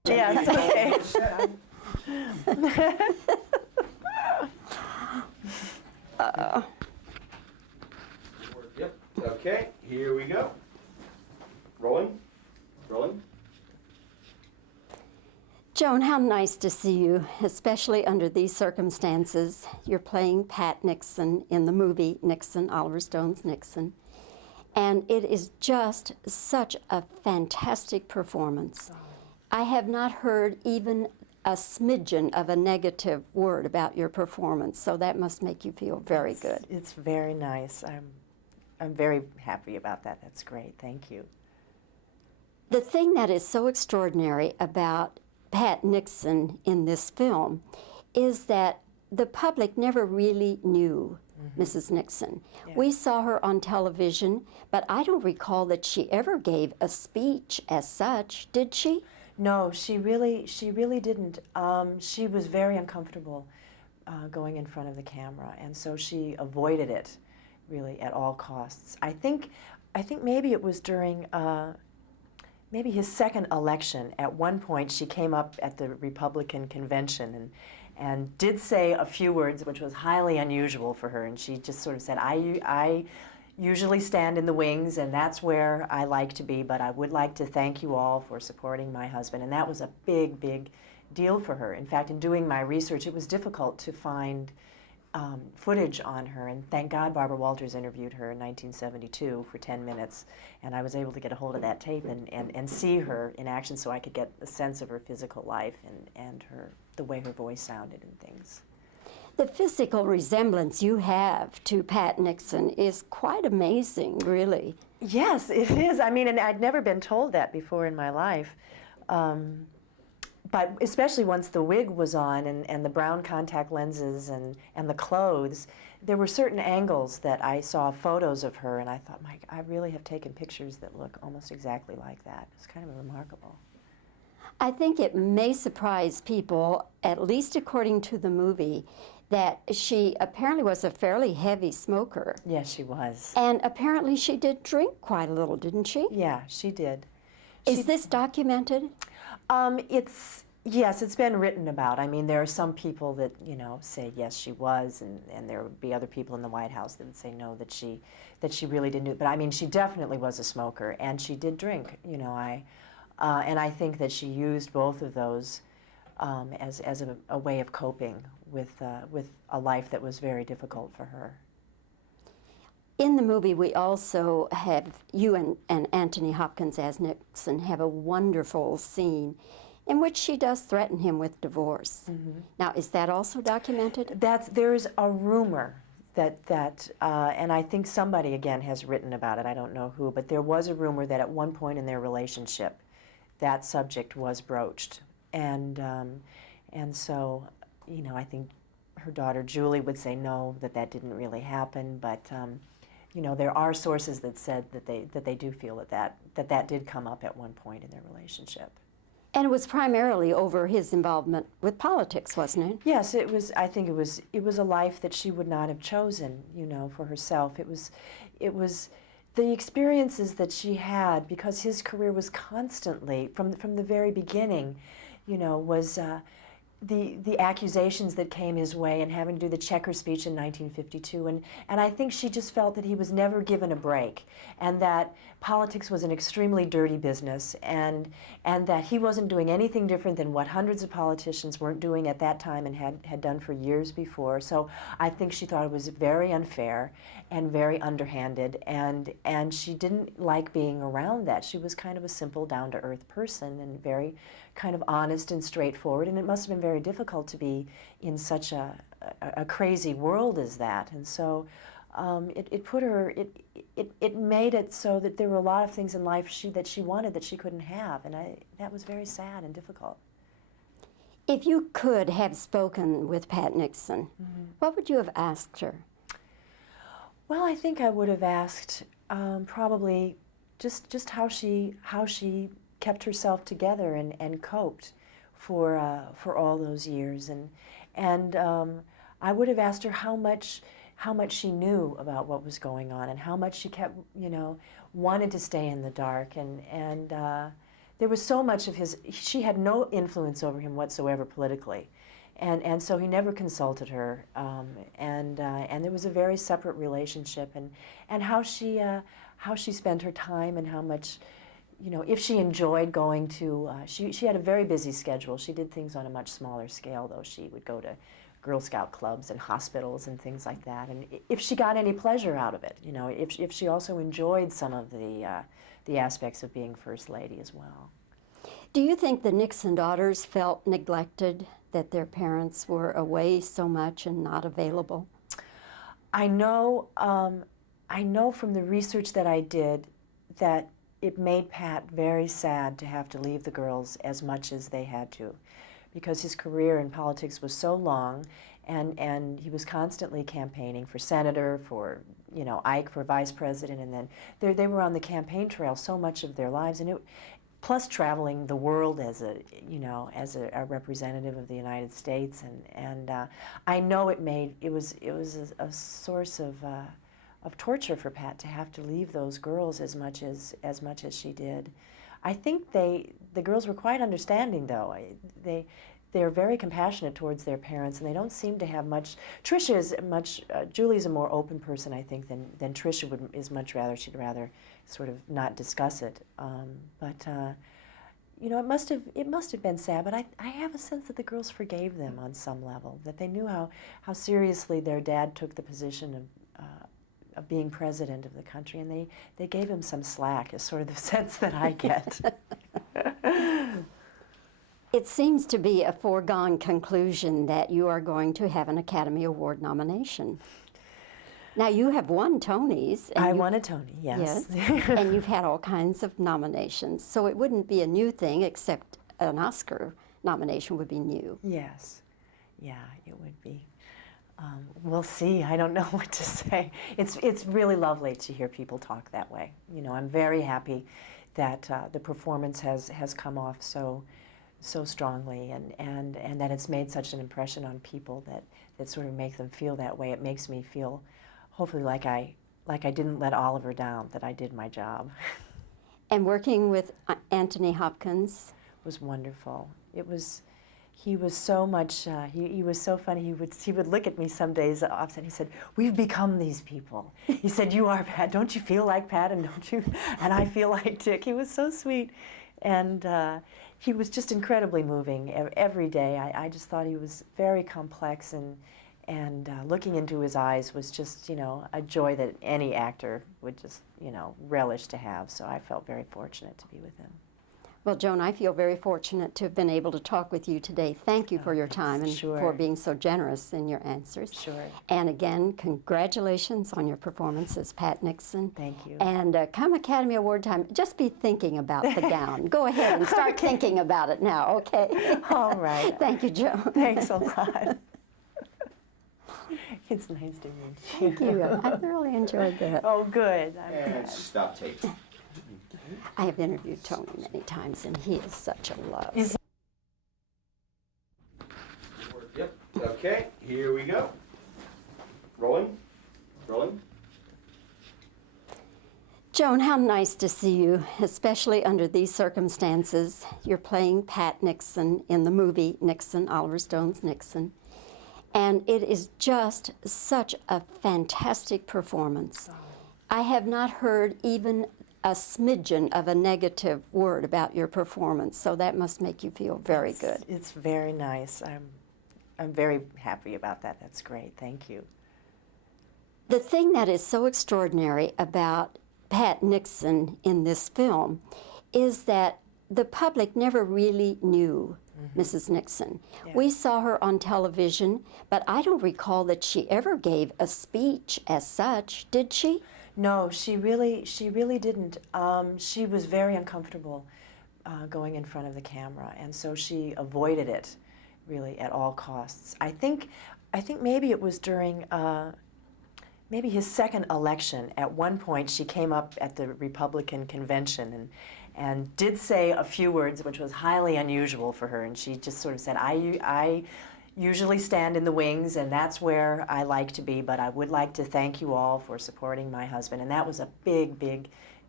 Yes, okay. Yep. Okay, here we go. Rolling. Rolling. Joan, how nice to see you, especially under these circumstances. You're playing Pat Nixon in the movie Nixon, Oliver Stone's Nixon. And it is just such a fantastic performance. I have not heard even a smidgen of a negative word about your performance, so that must make you feel very good. It's very nice. I'm very happy about that. That's great. Thank you. The thing that is so extraordinary about Pat Nixon in this film is that the public never really knew Mrs. Nixon. Yeah. We saw her on television, but I don't recall that she ever gave a speech as such, did she? No, she really didn't. She was very uncomfortable going in front of the camera, and so she avoided it really at all costs. I think maybe it was during maybe his second election. At one point, she came up at the Republican convention and did say a few words, which was highly unusual for her, and she just sort of said, I usually stand in the wings, and that's where I like to be, but I would like to thank you all for supporting my husband. And that was a big, big deal for her. In fact, in doing my research, it was difficult to find footage on her, and thank God Barbara Walters interviewed her in 1972 for 10 minutes, and I was able to get a hold of that tape and see her in action, so I could get a sense of her physical life and the way her voice sounded and things. The physical resemblance you have to Pat Nixon is quite amazing, really. Yes, it is. I mean, and I'd never been told that before in my life. But especially once the wig was on and the brown contact lenses and the clothes, there were certain angles that I saw photos of her, and I thought, Mike, I really have taken pictures that look almost exactly like that. It's kind of remarkable. I think it may surprise people, at least according to the movie, that she apparently was a fairly heavy smoker. Yes, she was. And apparently she did drink quite a little, didn't she? Yeah, she did. Is this documented? Yes, it's been written about. I mean, there are some people that, say yes, she was, and there would be other people in the White House that would say no, that she really didn't do it. But I mean, she definitely was a smoker, and she did drink. And I think that she used both of those as a way of coping with a life that was very difficult for her. In the movie, we also have, you and Anthony Hopkins as Nixon have a wonderful scene in which she does threaten him with divorce. Now, is that also documented? There's a rumor that and I think somebody, again, has written about it, I don't know who, but there was a rumor that at one point in their relationship, that subject was broached. And so, I think her daughter Julie would say no, that didn't really happen, but there are sources that said that they do feel that did come up at one point in their relationship. And it was primarily over his involvement with politics, wasn't it? Yes, it was. I think it was a life that she would not have chosen, for herself. It was the experiences that she had, because his career was constantly, from the very beginning, was the accusations that came his way, and having to do the Chequers speech in 1952, and I think she just felt that he was never given a break, and that politics was an extremely dirty business, and that he wasn't doing anything different than what hundreds of politicians weren't doing at that time and had done for years before. So I think she thought it was very unfair and very underhanded, and she didn't like being around that. She was kind of a simple, down-to-earth person and very kind of honest and straightforward, and it must have been very difficult to be in such a crazy world as that. And so it made it so that there were a lot of things in life that she wanted that she couldn't have, and that was very sad and difficult. If you could have spoken with Pat Nixon, what would you have asked her? Well, I think I would have asked probably just how she kept herself together and coped for all those years, and I would have asked her how much she knew about what was going on, and how much she kept wanted to stay in the dark, and there was so much of his, she had no influence over him whatsoever politically. And so he never consulted her, and there was a very separate relationship, and how she spent her time, and how much, you know, if she enjoyed going to, she had a very busy schedule. She did things on a much smaller scale, though. She would go to Girl Scout clubs and hospitals and things like that, and if she got any pleasure out of it, you know, if she also enjoyed some of the aspects of being First Lady as well. Do you think the Nixon daughters felt neglected, that their parents were away so much and not available? I know from the research that I did that it made Pat very sad to have to leave the girls as much as they had to, because his career in politics was so long, and he was constantly campaigning for senator, for, you know, Ike for vice president, and then they were on the campaign trail so much of their lives, and plus traveling the world as a, you know, as a representative of the United States, and I know it was a source of torture for Pat to have to leave those girls as much as she did. I think the girls were quite understanding, though. They're very compassionate towards their parents, and they don't seem to have much. Tricia is much. Julie's a more open person, I think, than Tricia is much rather. She'd rather sort of not discuss it. You know, it must have been sad, but I have a sense that the girls forgave them on some level. That they knew how seriously their dad took the position of being president of the country, and they gave him some slack. Is sort of the sense that I get. It seems to be a foregone conclusion that you are going to have an Academy Award nomination. Now, you have won Tonys. I won a Tony, yes. Yes, and you've had all kinds of nominations, so it wouldn't be a new thing, except an Oscar nomination would be new. Yes, yeah, it would be. We'll see. I don't know what to say. It's really lovely to hear people talk that way. You know, I'm very happy that the performance has come off so strongly, and that it's made such an impression on people that sort of make them feel that way. It makes me feel, hopefully, like I didn't let Oliver down, that I did my job. And working with Anthony Hopkins was wonderful. He was so much, he was so funny. He would look at me some days off, and he said, "We've become these people." He said, "You are Pat. Don't you feel like Pat? And don't you?" And I feel like Dick. He was so sweet. And he was just incredibly moving every day. I just thought he was very complex, and looking into his eyes was just, you know, a joy that any actor would just, you know, relish to have. So I felt very fortunate to be with him. Well, Joan, I feel very fortunate to have been able to talk with you today. Thank you for your time and Sure. for being so generous in your answers. Sure. And again, congratulations on your performance as Pat Nixon. Thank you. And come Academy Award time, just be thinking about the gown. Go ahead and start thinking about it now, okay? All right. Thank you, Joan. Thanks a lot. It's nice to meet you. Thank you. I thoroughly enjoyed that. Oh, good. I'm And glad. stop tape. I have interviewed Tony many times, and he is such a love. Is Yep. Okay, here we go. Rolling. Rolling. Joan, how nice to see you, especially under these circumstances. You're playing Pat Nixon in the movie Nixon, Oliver Stone's Nixon. And it is just such a fantastic performance. I have not heard even a smidgen of a negative word about your performance, so that must make you feel very good. It's very nice. I'm very happy about that. That's great. Thank you. The thing that is so extraordinary about Pat Nixon in this film is that the public never really knew Mrs. Nixon. Yeah. We saw her on television, but I don't recall that she ever gave a speech as such, did she? No, she really didn't. She was very uncomfortable going in front of the camera, and so she avoided it really at all costs. I think maybe it was during maybe his second election. At one point, she came up at the Republican convention and did say a few words, which was highly unusual for her, and she just sort of said, I usually stand in the wings, and that's where I like to be, but I would like to thank you all for supporting my husband. And that was a big, big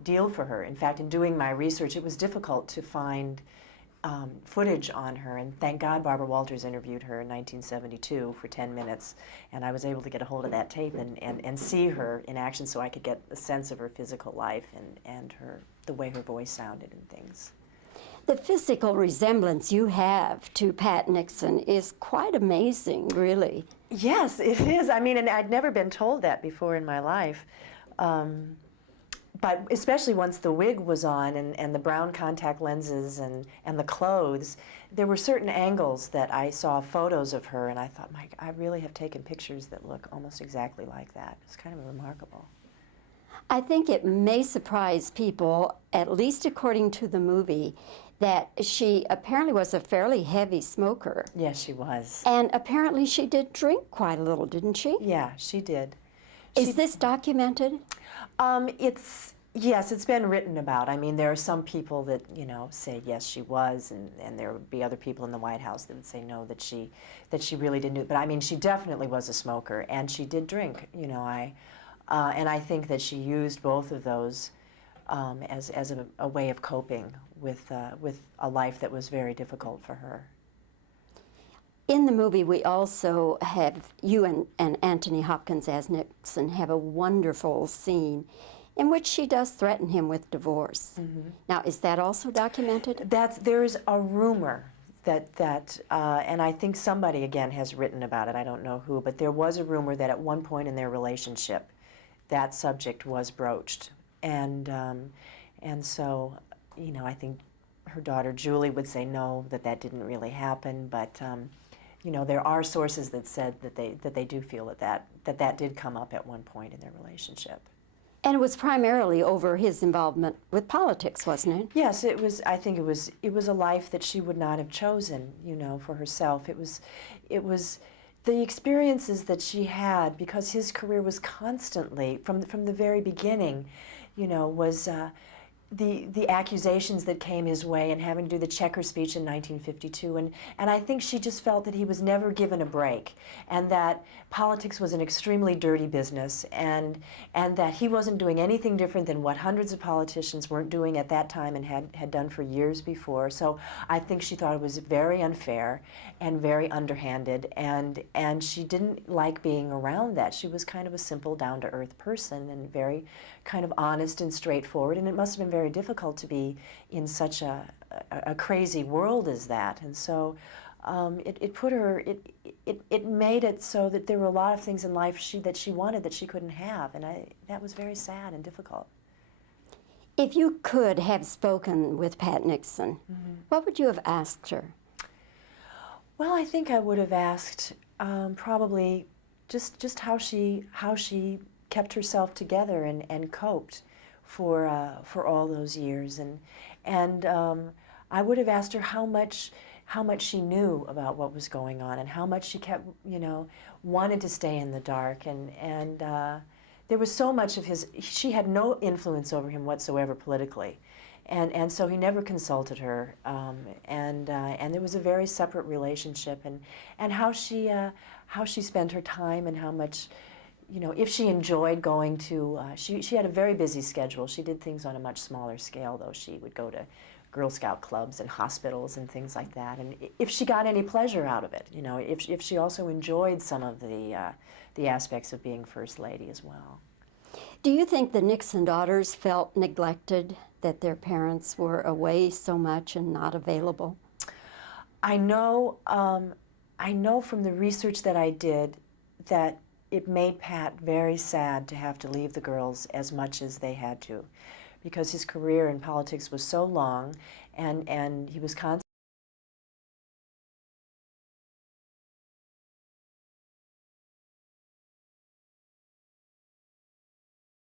deal for her. In fact, in doing my research, it was difficult to find footage on her, and thank God Barbara Walters interviewed her in 1972 for 10 minutes, and I was able to get a hold of that tape and see her in action so I could get a sense of her physical life and the way her voice sounded and things. The physical resemblance you have to Pat Nixon is quite amazing, really. Yes, it is. I mean, and I'd never been told that before in my life. But especially once the wig was on and the brown contact lenses and the clothes, there were certain angles that I saw photos of her and I thought, Mike, I really have taken pictures that look almost exactly like that. It's kind of remarkable. I think it may surprise people, at least according to the movie, that she apparently was a fairly heavy smoker. Yes, she was. And apparently she did drink quite a little, didn't she? Yeah, she did. Is this documented? Yes, it's been written about. I mean, there are some people that, you know, say yes, she was, and there would be other people in the White House that would say no, that she really didn't do it. But I mean, she definitely was a smoker, and she did drink. You know, and I think that she used both of those as a way of coping with a life that was very difficult for her. In the movie, we also have you and Anthony Hopkins as Nixon have a wonderful scene in which she does threaten him with divorce. Mm-hmm. Now, is that also documented? There's a rumor that and I think somebody, again, has written about it, I don't know who, but there was a rumor that at one point in their relationship, that subject was broached. And so, you know, I think her daughter Julie would say no, that didn't really happen, but you know, there are sources that said that they do feel that did come up at one point in their relationship. And it was primarily over his involvement with politics, wasn't it? Yes, it was. I think it was a life that she would not have chosen, you know, for herself. It was the experiences that she had, because his career was constantly, from the very beginning, you know, was the accusations that came his way and having to do the Chequers speech in 1952. And I think she just felt that he was never given a break, and that politics was an extremely dirty business, and that he wasn't doing anything different than what hundreds of politicians weren't doing at that time and had done for years before. So I think she thought it was very unfair and very underhanded, and she didn't like being around that. She was kind of a simple, down-to-earth person and very kind of honest and straightforward, and it must have been very difficult to be in such a crazy world as that. And so it put her, it made it so that there were a lot of things in life that she wanted that she couldn't have, and that was very sad and difficult. If you could have spoken with Pat Nixon, mm-hmm. what would you have asked her? Well, I think I would have asked probably just how she kept herself together and coped for all those years, and I would have asked her how much she knew about what was going on and how much she kept, you know, wanted to stay in the dark, and there was so much of she had no influence over him whatsoever politically, and so he never consulted her, and there was a very separate relationship, and how she spent her time and how much, you know, if she enjoyed going to, she had a very busy schedule. She did things on a much smaller scale, though. She would go to Girl Scout clubs and hospitals and things like that. And if she got any pleasure out of it, you know, if she also enjoyed some of the aspects of being First Lady as well. Do you think the Nixon daughters felt neglected, that their parents were away so much and not available? I know from the research that I did that it made Pat very sad to have to leave the girls as much as they had to, because his career in politics was so long, and he was constantly